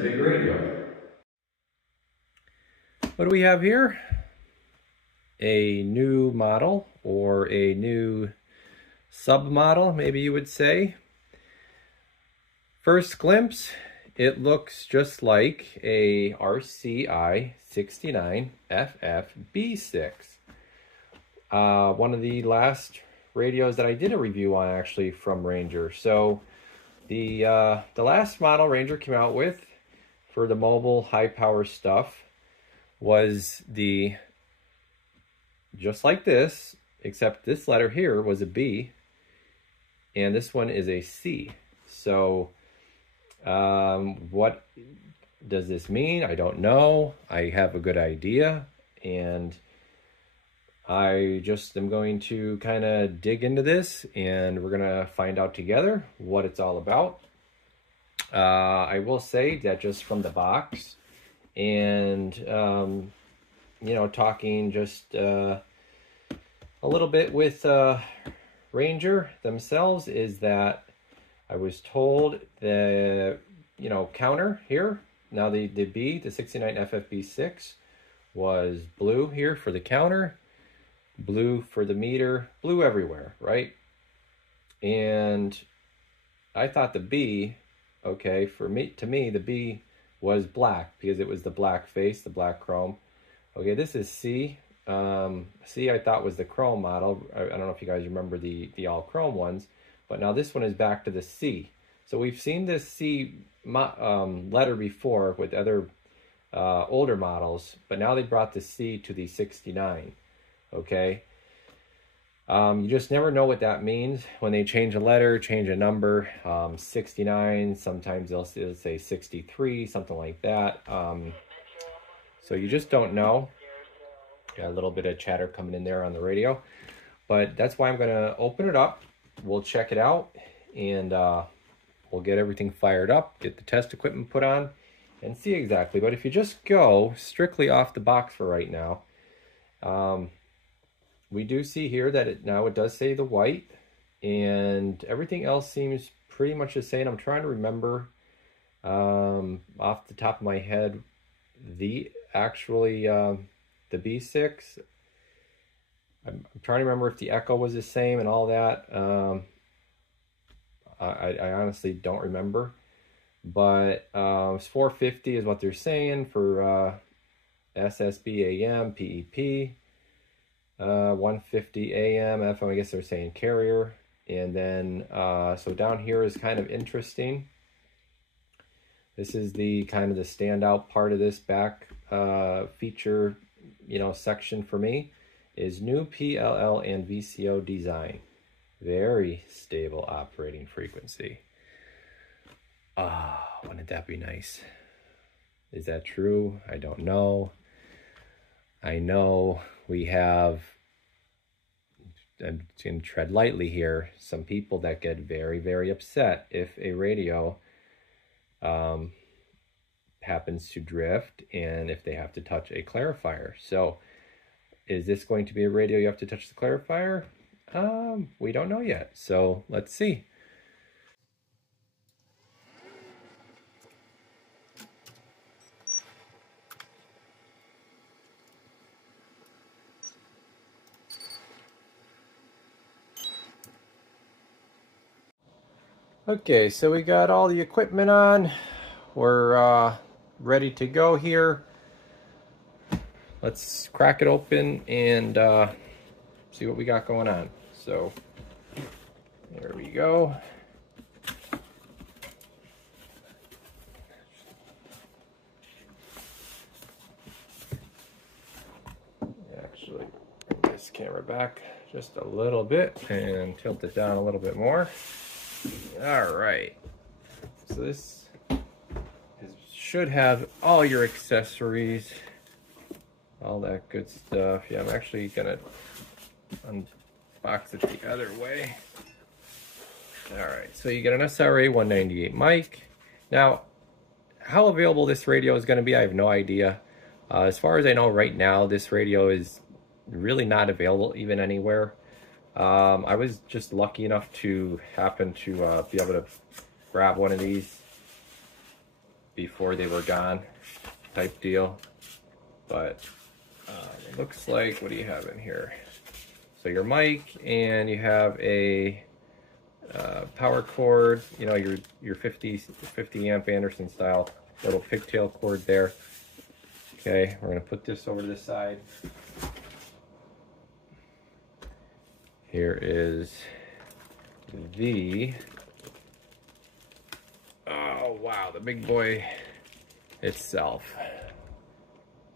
a big radio. What do we have here? A new model, or a new sub-model, maybe you would say. First glimpse, it looks just like a RCI 69 FFB6. One of the last radios that I did a review on, actually, from Ranger. So the last model Ranger came out with for the mobile high power stuff was the, just like this, except this letter here was a B and this one is a C. So what does this mean? I don't know. I have a good idea, and I just am going to kind of dig into this, and we're going to find out together what it's all about. I will say that just from the box and, you know, talking just a little bit with Ranger themselves, is that I was told the, you know, counter here, now the B, the 69 FFB6, was blue here for the counter, blue for the meter, blue everywhere, right? And I thought the B, okay, to me, the B was black because it was the black face, the black chrome. Okay, this is C. C I thought was the chrome model. I don't know if you guys remember the all chrome ones, but now this one is back to the C. So we've seen this C letter before with other older models, but now they brought the C to the 69. Okay, you just never know what that means when they change a letter, change a number. 69, sometimes they'll say 63, something like that. So you just don't know. Got a little bit of chatter coming in there on the radio, but that's why I'm going to open it up. We'll check it out, and we'll get everything fired up, get the test equipment put on, and see exactly. But if you just go strictly off the box for right now, we do see here that it does say the white, and everything else seems pretty much the same. I'm trying to remember off the top of my head the B6. I'm trying to remember if the echo was the same and all that. I honestly don't remember, but 450 is what they're saying for SSB AM PEP. 150 AM FM, I guess they're saying carrier. And then so down here is kind of interesting. This is the kind of the standout part of this back feature, you know, section for me, is new PLL and VCO design. Very stable operating frequency. Ah, wouldn't that be nice? Is that true? I don't know. I know we have, I'm going to tread lightly here, some people that get very, very upset if a radio happens to drift and if they have to touch a clarifier. So is this going to be a radio you have to touch the clarifier? We don't know yet, so let's see. Okay, so we got all the equipment on. We're ready to go here. Let's crack it open and see what we got going on. So there we go. Actually, bring this camera back just a little bit and tilt it down a little bit more. All right, so this should have all your accessories, all that good stuff. Yeah, I'm actually gonna unbox it the other way. All right, so you get an SRA 198 mic. Now, how available this radio is gonna be, I have no idea. As far as I know right now, this radio is really not available even anywhere. I was just lucky enough to happen to be able to grab one of these before they were gone type deal. But it looks like, what do you have in here? So your mic, and you have a power cord, you know, your 50 amp Anderson style little pigtail cord there. Okay, we're gonna put this over to the side. Here is the, oh wow, the big boy itself.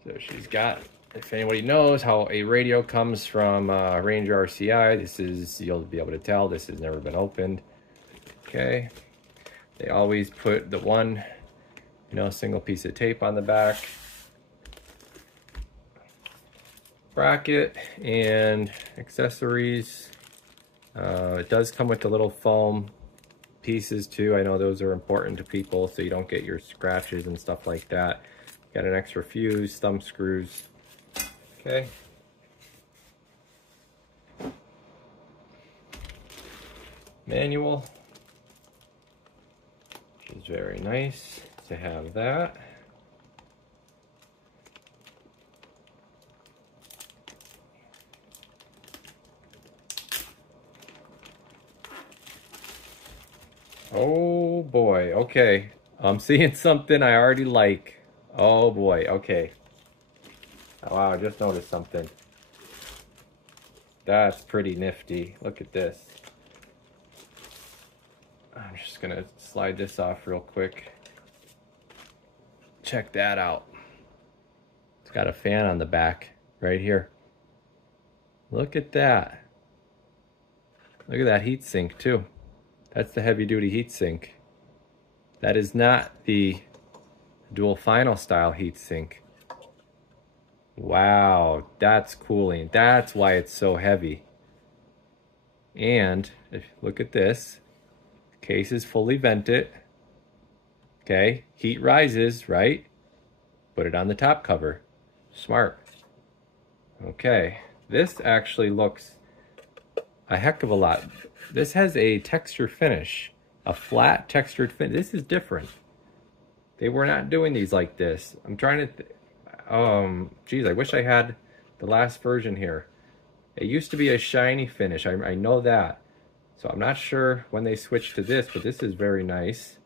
So she's got, if anybody knows how a radio comes from Ranger RCI, this is, you'll be able to tell, this has never been opened. Okay, they always put the one, you know, single piece of tape on the back. Bracket and accessories. It does come with the little foam pieces too. I know those are important to people so you don't get your scratches and stuff like that. Got an extra fuse, thumb screws. Okay. Manual, which is very nice to have that. Oh boy, okay. I'm seeing something I already like. Oh boy, okay. Oh, wow, I just noticed something. That's pretty nifty. Look at this. I'm just gonna slide this off real quick. Check that out. It's got a fan on the back right here. Look at that. Look at that heat sink too. That's the heavy duty heat sink. That is not the dual final style heat sink. Wow, that's cooling. That's why it's so heavy. And if look at this, case is fully vented. Okay, heat rises, right? Put it on the top cover. Smart. Okay, this actually looks a heck of a lot. This has a texture finish, a flat textured finish. This is different. They were not doing these like this. I'm trying to, geez, I wish I had the last version here. It used to be a shiny finish, I know that. So I'm not sure when they switched to this, but this is very nice.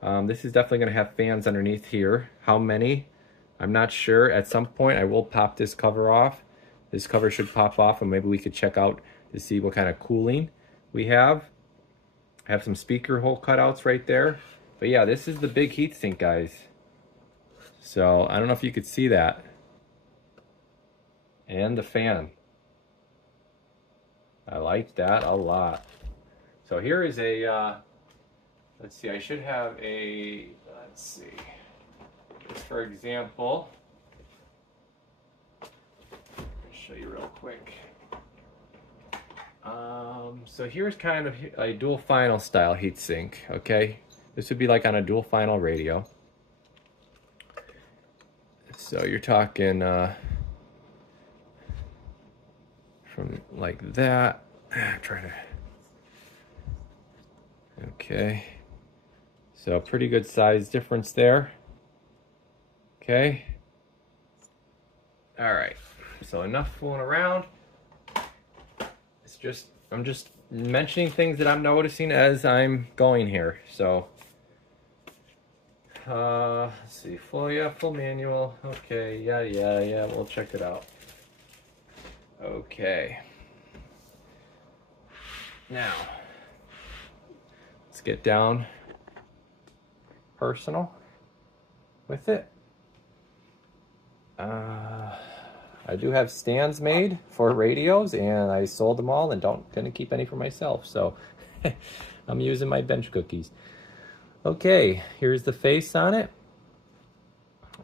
This is definitely gonna have fans underneath here. How many? I'm not sure. At some point I will pop this cover off. This cover should pop off and maybe we could check out to see what kind of cooling we have. I have some speaker hole cutouts right there. But yeah, this is the big heatsink, guys. So I don't know if you could see that. And the fan. I like that a lot. So here is a, let's see, I should have a, let's see, just for example, I'll show you real quick. So here's kind of a dual final style heatsink, okay? This would be like on a dual final radio. So you're talking from like that. Try to, okay. So pretty good size difference there. Okay. All right. So enough fooling around. It's just, I'm just mentioning things that I'm noticing as I'm going here. So let's see, full manual. Okay, yeah, we'll check it out. Okay. Now, let's get down personal with it. I do have stands made for radios, and I sold them all and didn't keep any for myself, so I'm using my bench cookies. Okay, here's the face on it.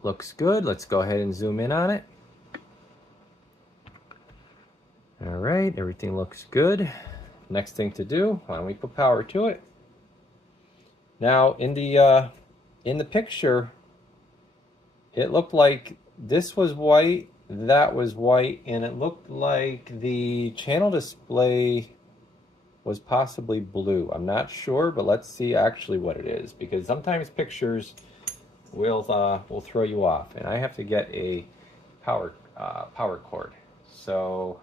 Looks good. Let's go ahead and zoom in on it. All right, everything looks good. Next thing to do, why don't we put power to it? Now, in the picture, it looked like this was white, that was white, and it looked like the channel display was possibly blue. I'm not sure, but let's see actually what it is, because sometimes pictures will throw you off. And I have to get a power cord. So,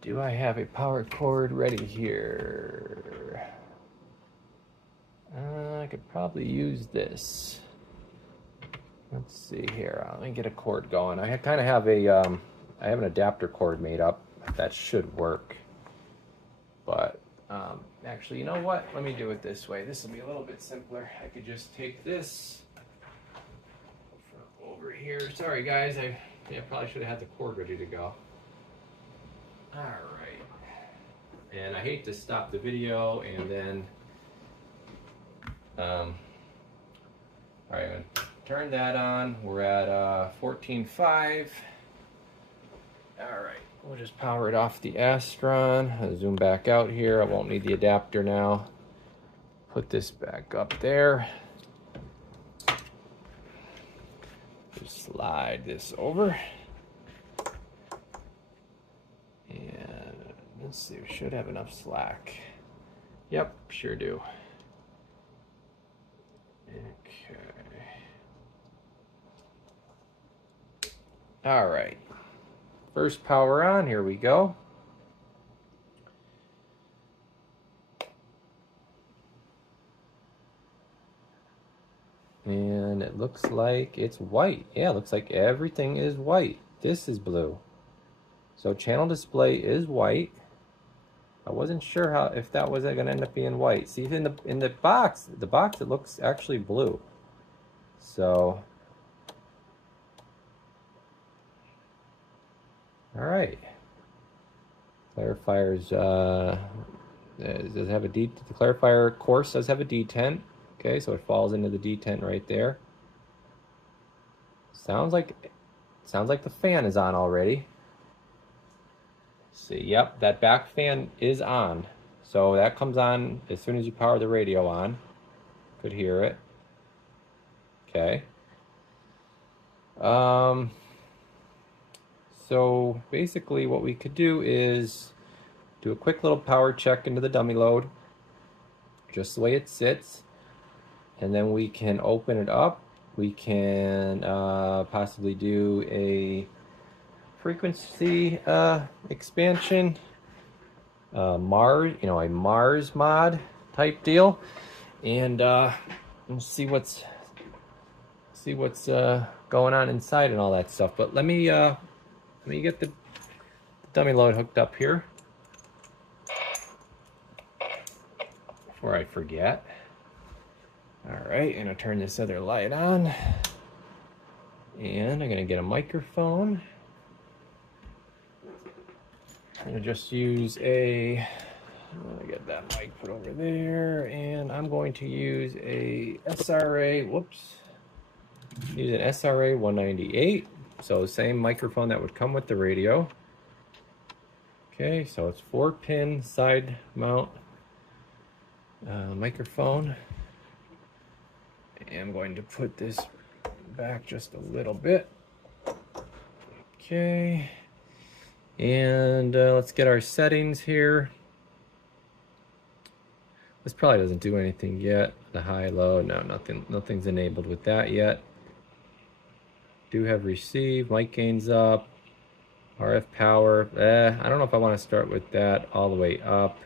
do I have a power cord ready here? I could probably use this. Let's see here. Let me get a cord going. I kind of have a, I have an adapter cord made up. That should work. But actually, you know what? Let me do it this way. This will be a little bit simpler. I could just take this from over here. Sorry, guys. I probably should have had the cord ready to go. All right. And I hate to stop the video and then, all right, I'm gonna turn that on. We're at 14.5. All right, we'll just power it off the Astron. I'll zoom back out here. I won't need the adapter now. Put this back up there. Just slide this over. And let's see, we should have enough slack. Yep, sure do. Okay. All right. First power on, here we go. And it looks like it's white. Yeah, it looks like everything is white. This is blue. So channel display is white. I wasn't sure if that was going to end up being white. See, in the box it looks actually blue. So, all right. Clarifiers does have a the clarifier course does have a detent. Okay, so it falls into the detent right there. Sounds like the fan is on already. See, yep, that back fan is on. So that comes on as soon as you power the radio on. Could hear it. Okay. So basically what we could do is do a quick little power check into the dummy load, just the way it sits. And then we can open it up. We can possibly do a frequency expansion, Mars, a Mars mod type deal, and we'll see what's going on inside and all that stuff. But let me get the dummy load hooked up here before I forget. All right, I'm gonna turn this other light on, and I'm gonna get a microphone. I'm gonna just use I'm gonna get that mic put over there, and I'm going to use a SRA, use an SRA 198. So same microphone that would come with the radio. Okay, so it's 4-pin side mount microphone. I'm going to put this back just a little bit. Okay. And let's get our settings here. This probably doesn't do anything yet. The high, low, no, nothing's enabled with that yet. Do have receive, mic gains up, RF power. I don't know if I want to start with that all the way up.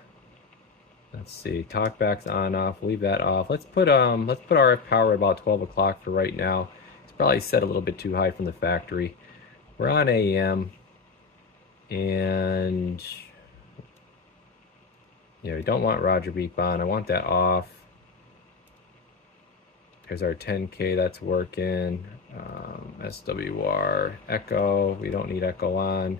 Let's see, talkback's on, off, leave that off. Let's put RF power at about 12 o'clock for right now. It's probably set a little bit too high from the factory. We're on AM. And yeah, we don't want Roger beep on. I want that off. There's our 10K, that's working. SWR, echo, we don't need echo on.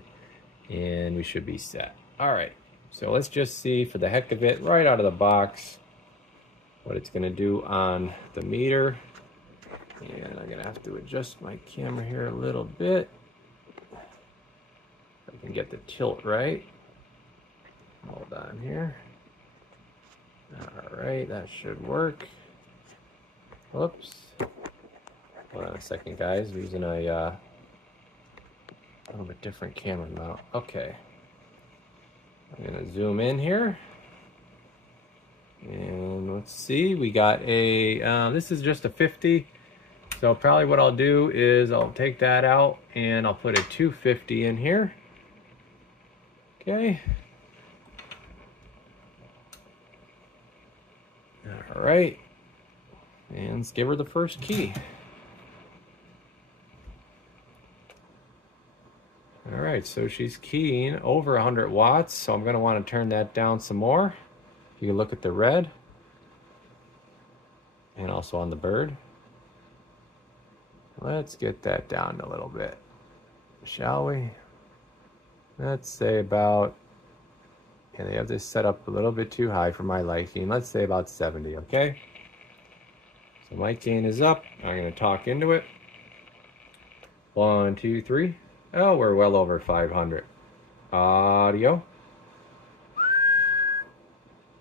And we should be set. All right, so let's just see for the heck of it, right out of the box, what it's gonna do on the meter. And I'm gonna have to adjust my camera here a little bit. I can get the tilt right. Hold on here. All right, that should work. Whoops. Hold on a second, guys. I'm using a little bit different camera mount. Okay. I'm gonna zoom in here. And let's see, we got a, this is just a 50. So probably what I'll do is I'll take that out and I'll put a 250 in here. Okay. All right. And let's give her the first key. All right, so she's keying over 100 watts, so I'm going to want to turn that down some more. You can look at the red and also on the bird. Let's get that down a little bit, shall we? Let's say about, and they have this set up a little bit too high for my liking. Let's say about 70, okay? So my gain is up. I'm going to talk into it. 1, 2, 3. Oh, we're well over 500. Audio.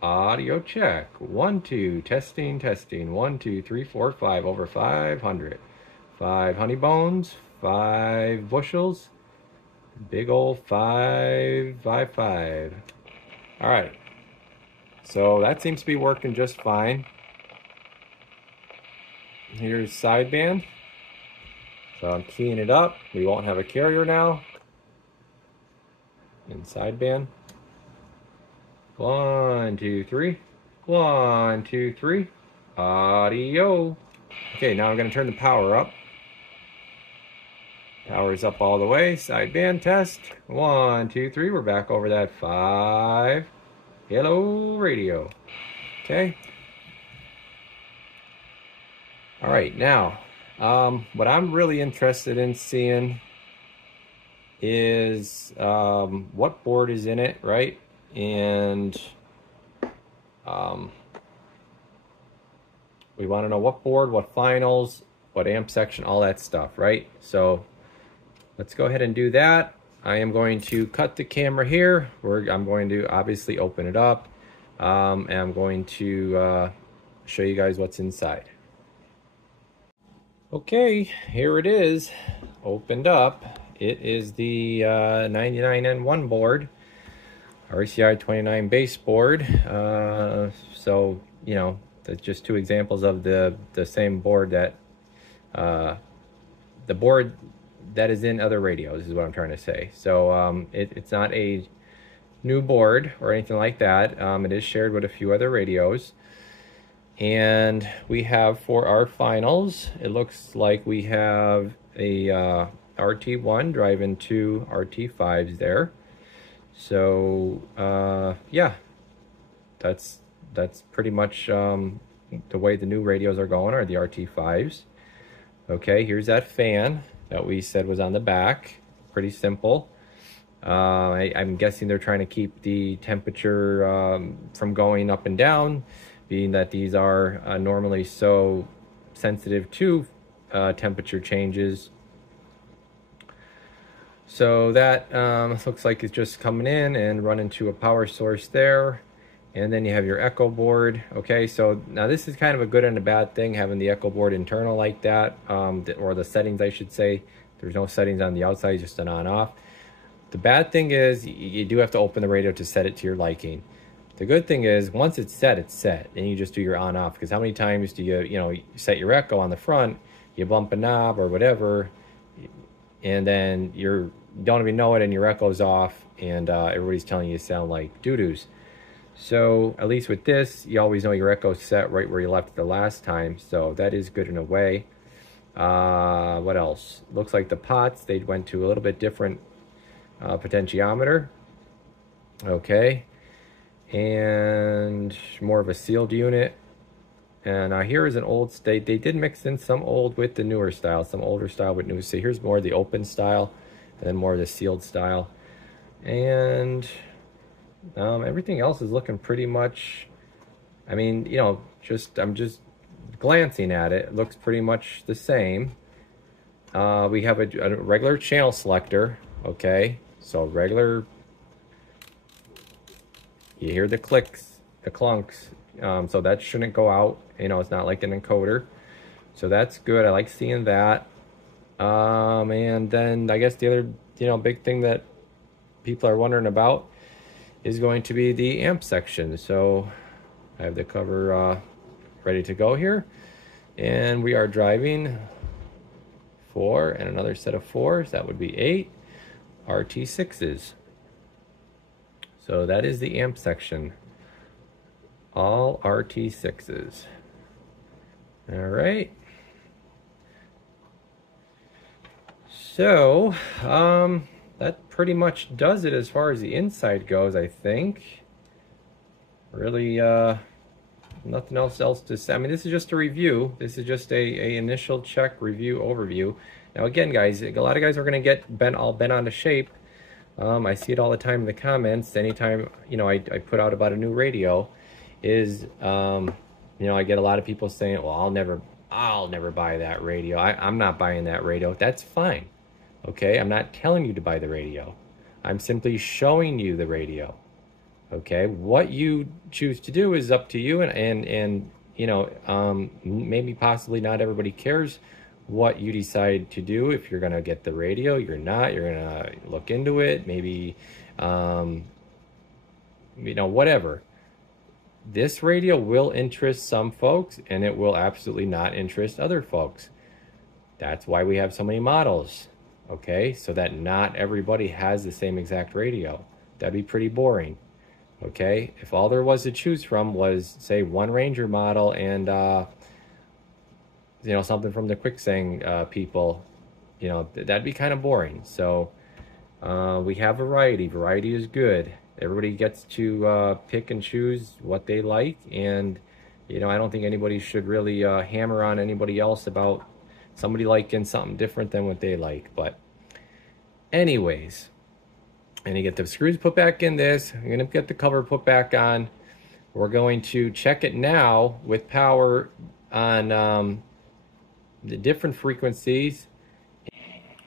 Audio check. 1, 2. Testing, testing. 1, 2, 3, 4, 5. Over 500. 5 honey bones. 5 bushels. Big old 5, 5, 5. All right. So that seems to be working just fine. Here's sideband. So I'm keying it up. We won't have a carrier now. In sideband. 1, 2, 3. 1, 2, 3. Audio. Okay, now I'm going to turn the power up. Power's up all the way. Sideband test. 1, 2, 3. We're back over that 5. Hello, radio. Okay. All right, now, what I'm really interested in seeing is what board is in it, right? And we want to know what board, what finals, what amp section, all that stuff, right? So let's go ahead and do that. I am going to cut the camera here. I'm going to obviously open it up, and I'm going to show you guys what's inside. Okay, here it is, opened up. It is the 99N1 board, RCI 29 base board. So, you know, that's just two examples of the same board that, the board that is in other radios is what I'm trying to say. So it's not a new board or anything like that. It is shared with a few other radios. And we have for our finals, it looks like we have a RT1 driving 2 RT5s there. So yeah, that's pretty much the way the new radios are going, are the RT5s. Okay, here's that fan that we said was on the back. Pretty simple. I'm guessing they're trying to keep the temperature from going up and down, being that these are normally so sensitive to temperature changes. So that looks like it's just coming in and running to a power source there. And then you have your echo board. Okay, so now this is kind of a good and a bad thing, having the echo board internal like that, or the settings, I should say. There's no settings on the outside, just an on-off. The bad thing is you do have to open the radio to set it to your liking. The good thing is once it's set, and you just do your on-off. Because how many times do you set your echo on the front, you bump a knob or whatever, and then you don't even know it and your echo's off, and everybody's telling you sound like doo-doos. So at least with this, you always know your echo's set right where you left it the last time. So that is good in a way. What else? Looks like the pots, they went to a little bit different potentiometer. Okay. And more of a sealed unit. And here is an old state. They did mix in some old with the newer style, some older style with new. So here's more of the open style, and then more of the sealed style. And everything else is looking pretty much, I mean, I'm just glancing at it. It looks pretty much the same. We have a regular channel selector. Okay, so regular, you hear the clicks, the clunks, so that shouldn't go out. It's not like an encoder, so that's good. I like seeing that. And then I guess the other big thing that people are wondering about is going to be the amp section. So I have the cover ready to go here. And we are driving 4 and another set of 4s. That would be 8 RT6s. So that is the amp section. All RT6s. All right. So, that pretty much does it as far as the inside goes, I think. Really, nothing else to say. I mean, this is just a review. This is just a initial check, review, overview. Now, again, guys, a lot of guys are going to get all bent onto shape. I see it all the time in the comments. Anytime, you know, I put out about a new radio, is, you know, I get a lot of people saying, well, I'll never buy that radio. I'm not buying that radio. That's fine. Okay, I'm not telling you to buy the radio. I'm simply showing you the radio. Okay, what you choose to do is up to you, and you know, maybe possibly not everybody cares what you decide to do. If you're gonna get the radio, you're gonna look into it, maybe, you know, whatever. This radio will interest some folks, and it will absolutely not interest other folks. That's why we have so many models. Okay, so that not everybody has the same exact radio. That'd be pretty boring. Okay, if all there was to choose from was, say, one Ranger model and you know, something from the Quicksang people, you know, that'd be kind of boring. So we have variety. Variety is good. Everybody gets to pick and choose what they like, and you know, I don't think anybody should really hammer on anybody else about somebody liking something different than what they like. But anyways, and you get the screws put back in this. I'm gonna get the cover put back on. We're going to check it now with power on the different frequencies.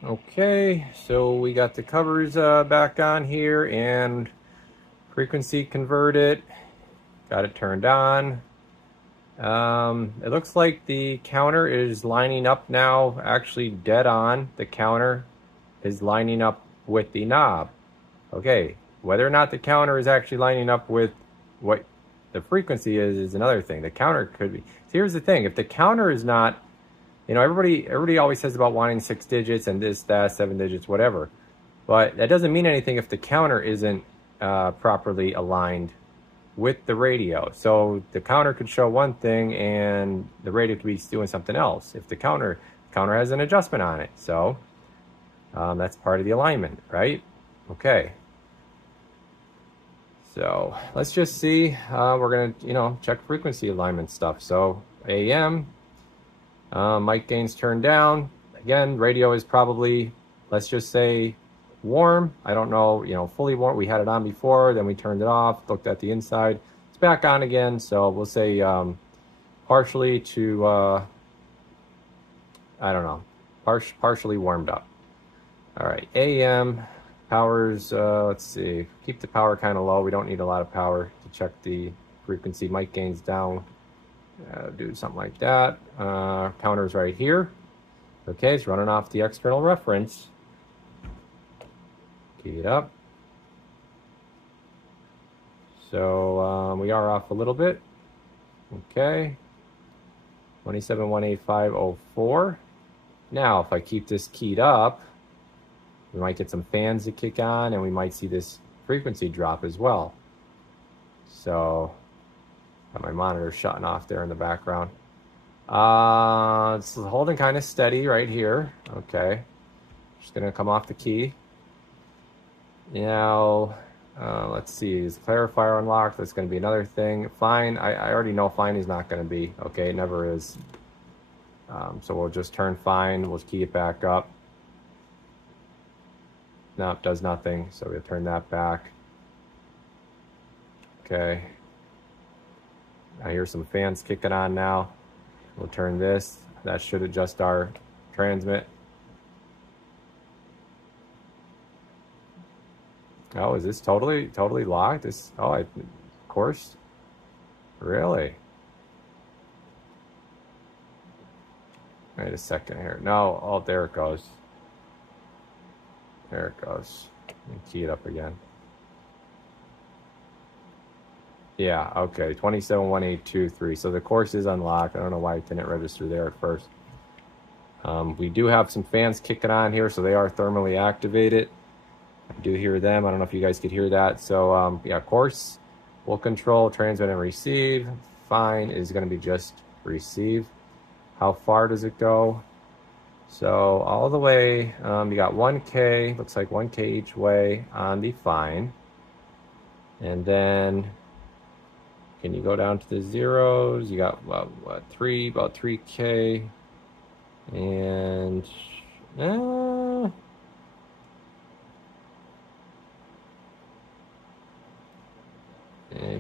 Okay, so we got the covers back on here and frequency converted. Got it turned on. It looks like the counter is lining up now, actually dead on. The counter is lining up with the knob. Okay, whether or not the counter is actually lining up with what the frequency is another thing. The counter could be. So here's the thing, if the counter is not, you know, everybody always says about wanting 6 digits and this, that, 7 digits, whatever. But that doesn't mean anything if the counter isn't properly aligned with the radio. So the counter could show one thing and the radio could be doing something else. If the counter has an adjustment on it. So that's part of the alignment, right? Okay. So let's just see. We're gonna, you know, check frequency alignment stuff. So AM, mic gain's turned down. Again, radio is probably, let's just say, warm. I don't know, you know, fully warm. We had it on before, then we turned it off, looked at the inside. It's back on again, so we'll say partially to, I don't know, partially warmed up. All right, AM, power's, let's see, keep the power kind of low. We don't need a lot of power to check the frequency. Mic gain's down. Do something like that. Counter's right here. Okay, it's running off the external reference. Key it up. So we are off a little bit. Okay. 27,185.04. Now, if I keep this keyed up, we might get some fans to kick on, and we might see this frequency drop as well. So, got my monitor shutting off there in the background. It's holding kind of steady right here. Okay. Just gonna come off the key. Now, let's see, is clarifier unlocked? That's going to be another thing. Fine, I already know fine is not going to be. Okay, it never is. So we'll just turn fine. We'll key it back up. No, it does nothing. So we'll turn that back. Okay. I hear some fans kicking on now. We'll turn this. That should adjust our transmit. Oh, is this totally locked? This, oh, of course. Really? Wait a second here. No, oh, there it goes. There it goes. Let me key it up again. Yeah, okay, 271823. So the course is unlocked. I don't know why it didn't register there at first. We do have some fans kicking on here, so they are thermally activated. I do hear them. I don't know if you guys could hear that. So yeah, course will control transmit and receive. Fine is going to be just receive. How far does it go? So all the way, you got 1K, looks like 1K each way on the fine. And then can you go down to the zeros? You got what, about 3K. And I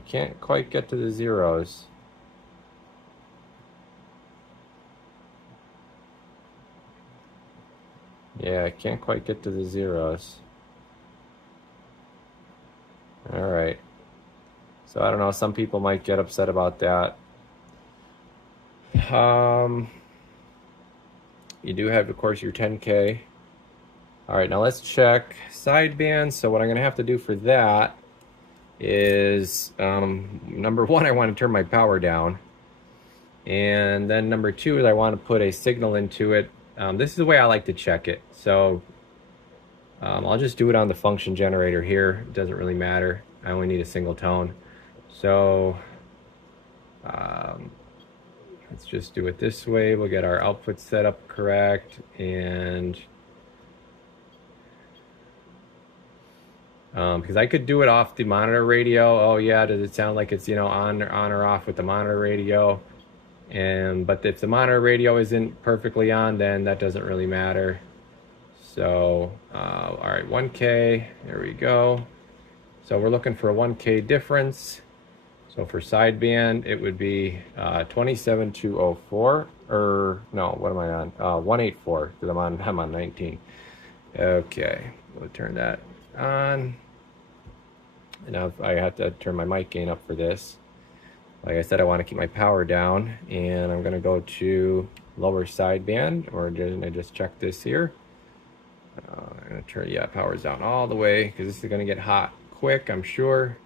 can't quite get to the zeros. Yeah, I can't quite get to the zeros. All right. So I don't know, some people might get upset about that. You do have, of course, your 10K. All right, now let's check sideband. So what I'm gonna have to do for that is, number one, I want to turn my power down. And then number two is I want to put a signal into it. This is the way I like to check it. So I'll just do it on the function generator here. It doesn't really matter. I only need a single tone. So let's just do it this way. We'll get our output set up correct. And because I could do it off the monitor radio. Oh yeah, does it sound like it's, you know, on or off with the monitor radio? But if the monitor radio isn't perfectly on, then that doesn't really matter. So all right, 1K, there we go. So we're looking for a 1K difference. So for sideband, it would be 27204, or no, what am I on? 184, because I'm on 19. Okay, we'll turn that on. Now I have to turn my mic gain up for this. Like I said, I want to keep my power down, and I'm going to go to lower sideband, or just check this here. I'm going to turn, yeah, power's down all the way, because this is going to get hot quick, I'm sure.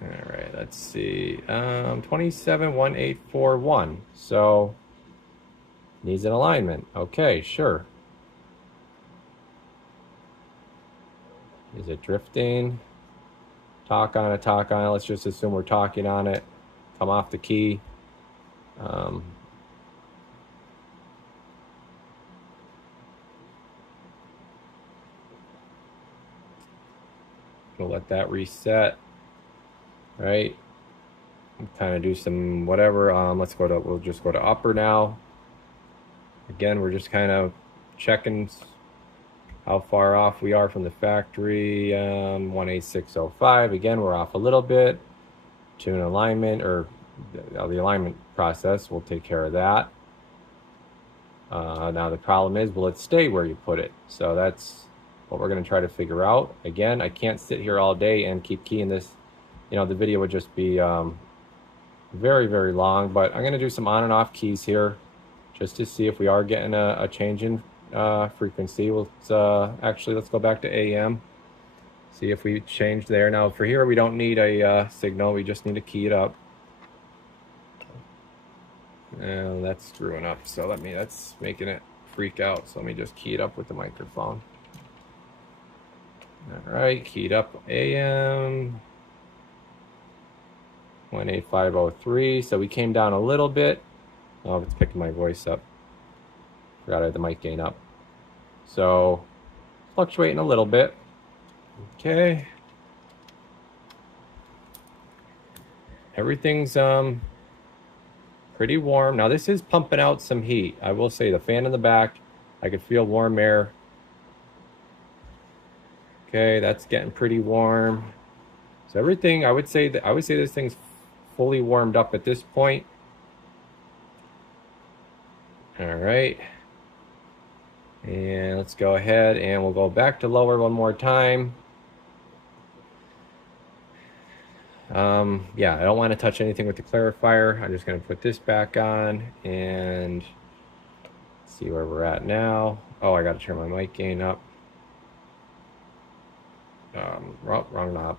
All right, let's see, 271841, so needs an alignment. Okay, sure. Is it drifting? Talk on it, talk on it. Let's just assume we're talking on it. Come off the key. We'll let that reset. All right. Kind of do some whatever. We'll just go to upper now. Again, we're just kind of checking how far off we are from the factory. 18605. Again, we're off a little bit. Tune alignment, or the alignment process will take care of that. Now the problem is, will it stay where you put it? So that's what we're going to try to figure out. Again, I can't sit here all day and keep keying this. You know, the video would just be very, very long, but I'm going to do some on and off keys here just to see if we are getting a change in frequency. Let's go back to AM, see if we change there. Now for here, we don't need a signal, we just need to key it up. And that's screwing up, so that's making it freak out. So let me just key it up with the microphone. All right, keyed up AM 18503. So we came down a little bit. Oh, it's picking my voice up. Forgot I had the mic gain up. So fluctuating a little bit. Okay. Everything's pretty warm. Now this is pumping out some heat. I will say the fan in the back, I could feel warm air. Okay, that's getting pretty warm. So everything, I would say this thing's fully warmed up at this point. All right. And let's go ahead and we'll go back to lower one more time. Yeah, I don't want to touch anything with the clarifier. I'm just going to put this back on and see where we're at now. Oh, I got to turn my mic gain up. Wrong knob.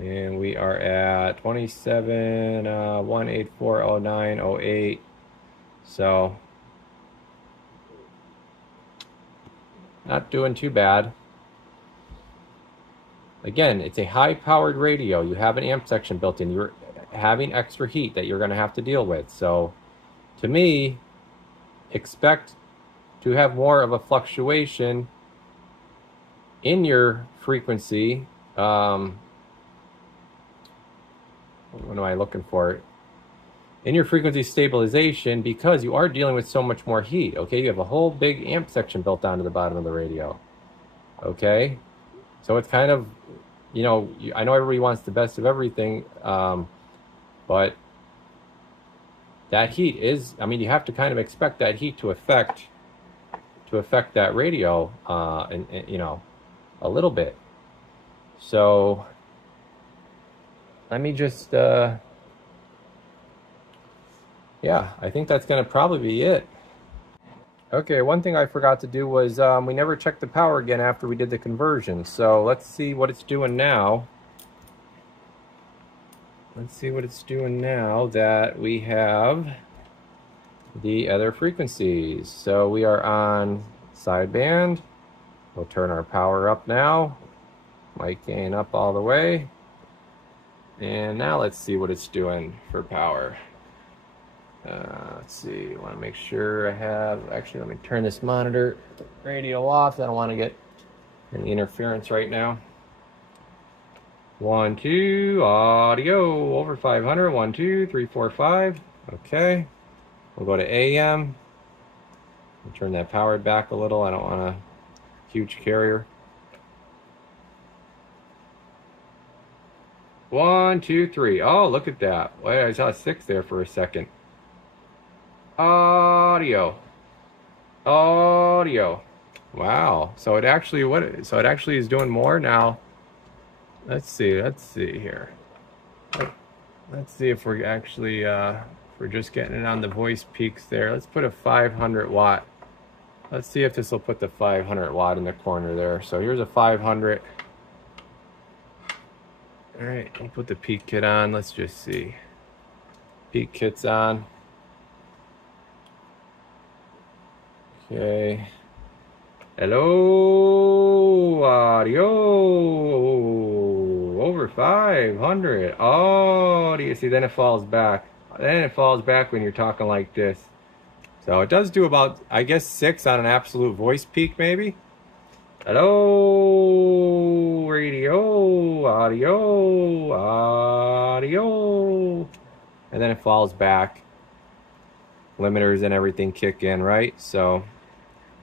And we are at 27, 1840908. So not doing too bad. Again, it's a high-powered radio. You have an amp section built in. You're having extra heat that you're going to have to deal with. So to me, expect to have more of a fluctuation in your frequency. What am I looking for? In your frequency stabilization, because you are dealing with so much more heat. Okay, you have a whole big amp section built onto the bottom of the radio. Okay, so it's kind of, you know, I know everybody wants the best of everything, but that heat is, I mean, you have to kind of expect that heat to affect that radio, and you know, a little bit. So let me just, yeah, I think that's going to probably be it. Okay, one thing I forgot to do was we never checked the power again after we did the conversion. So let's see what it's doing now. Let's see what it's doing now that we have the other frequencies. So we are on sideband. We'll turn our power up now. Mic gain up all the way. And now let's see what it's doing for power. Let's see, I want to make sure I have, actually let me turn this monitor radio off. I don't want to get any interference right now. 1, 2, audio, over 500, 1, 2, 3, 4, 5. Okay, we'll go to AM. We'll turn that power back a little. I don't want a huge carrier. 1, 2, 3. Oh, look at that. Wait, I saw a 6 there for a second. Audio. Wow. So it actually is doing more now. Let's see here. Let's see if we're actually we're just getting it on the voice peaks there. Let's put a 500 watt. Let's see if this will put the 500 watt in the corner there. So here's a 500. All right, we'll put the peak kit on. Let's just see. Peak kit's on. Okay. Hello, audio, over 500. Oh, do you see? Then it falls back. Then it falls back when you're talking like this. So it does do about, I guess, 6 on an absolute voice peak, maybe. Hello, radio, audio. And then it falls back. Limiters and everything kick in, right? So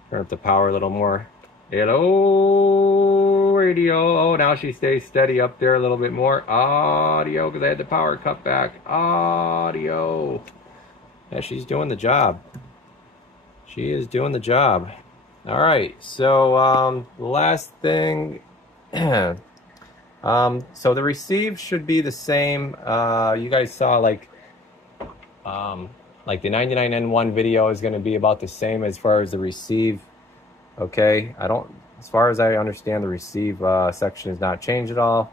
turn up the power a little more. Hello, radio. Oh, now she stays steady up there a little bit more. Audio, because I had the power cut back. Audio. Yeah, she's doing the job. She is doing the job. All right, so the last thing. So the receive should be the same. You guys saw like the 99N1 video is going to be about the same as far as the receive. Okay, as far as I understand, the receive section has not changed at all.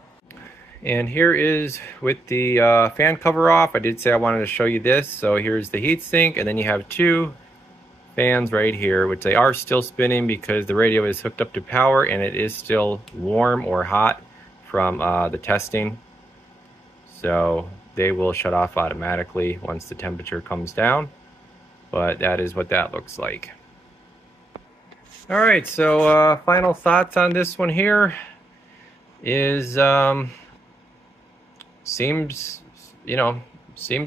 And here is with the fan cover off. I did say I wanted to show you this. So here's the heatsink, and then you have 2 fans right here, which they are still spinning because the radio is hooked up to power and it is still warm or hot from the testing. So they will shut off automatically once the temperature comes down. But that is what that looks like. All right, so final thoughts on this one here is seems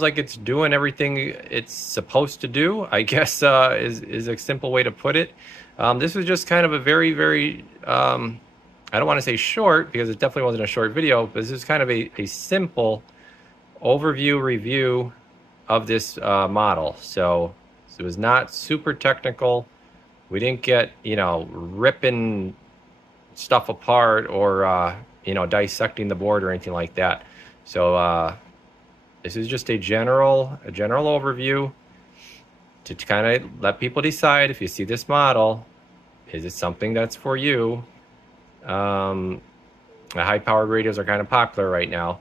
like it's doing everything it's supposed to do, I guess, is a simple way to put it. This was just kind of a very, very, I don't want to say short, because it definitely wasn't a short video, but this is kind of a simple overview review of this model. So it was not super technical. We didn't get, ripping stuff apart or, dissecting the board or anything like that. So this is just a general overview to kind of let people decide, if you see this model, is it something that's for you? The high-powered radios are kind of popular right now.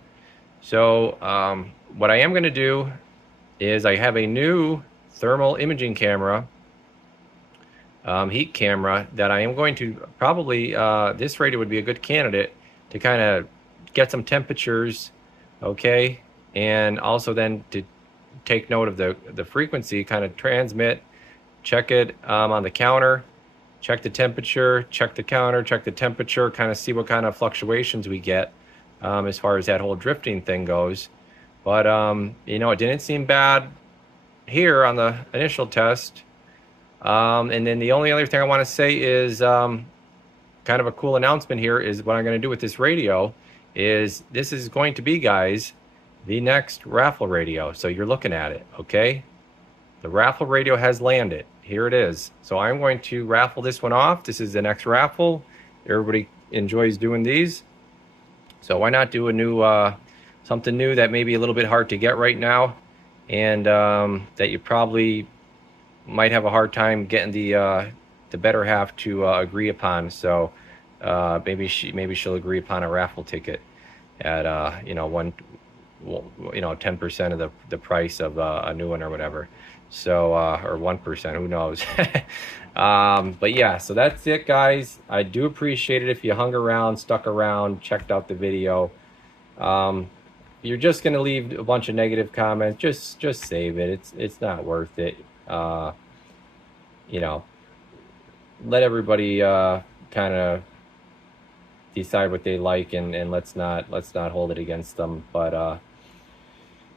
So what I am going to do is I have a new thermal imaging camera, heat camera, that I am going to probably, this radio would be a good candidate to kind of get some temperatures, okay, and also then to take note of the frequency, kind of transmit, check it on the counter, check the temperature, check the counter, check the temperature, kind of see what kind of fluctuations we get as far as that whole drifting thing goes. But, you know, it didn't seem bad here on the initial test. And then the only other thing I want to say is kind of a cool announcement here is what I'm going to do with this radio is this is going to be, guys, the next raffle radio. So you're looking at it, okay? The raffle radio has landed. Here it is. So I'm going to raffle this one off. This is the next raffle. Everybody enjoys doing these. So why not do a new, something new that may be a little bit hard to get right now, and that you probably might have a hard time getting the better half to agree upon. So maybe she'll agree upon a raffle ticket at you know, 10% of the price of a new one or whatever. So or 1%, who knows. But yeah, so that's it, guys. I do appreciate it if you hung around, stuck around, checked out the video. You're just gonna leave a bunch of negative comments, just save it. It's not worth it. You know, let everybody kind of decide what they like, and let's not hold it against them. But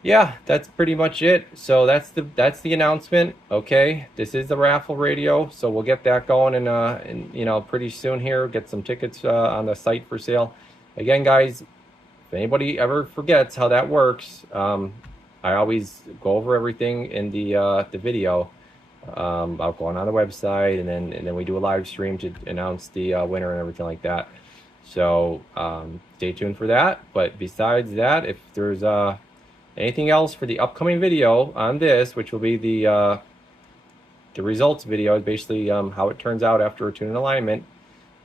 yeah, that's pretty much it. So that's the announcement. Okay, this is the raffle radio, so we'll get that going and you know, pretty soon here. Get some tickets on the site for sale. Again, guys, if anybody ever forgets how that works, I always go over everything in the video about going on the website, and then we do a live stream to announce the winner and everything like that. So stay tuned for that. But besides that, if there's anything else for the upcoming video on this, which will be the results video, basically how it turns out after a tune and alignment.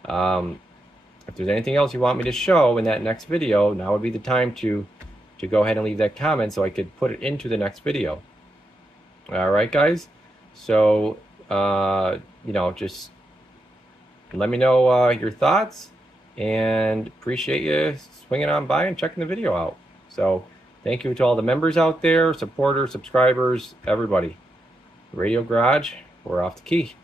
If there's anything else you want me to show in that next video, now would be the time to go ahead and leave that comment so I could put it into the next video. All right, guys. So you know, just let me know your thoughts, and appreciate you swinging on by and checking the video out. So thank you to all the members out there, supporters, subscribers, everybody. Radio Garage, we're off the key.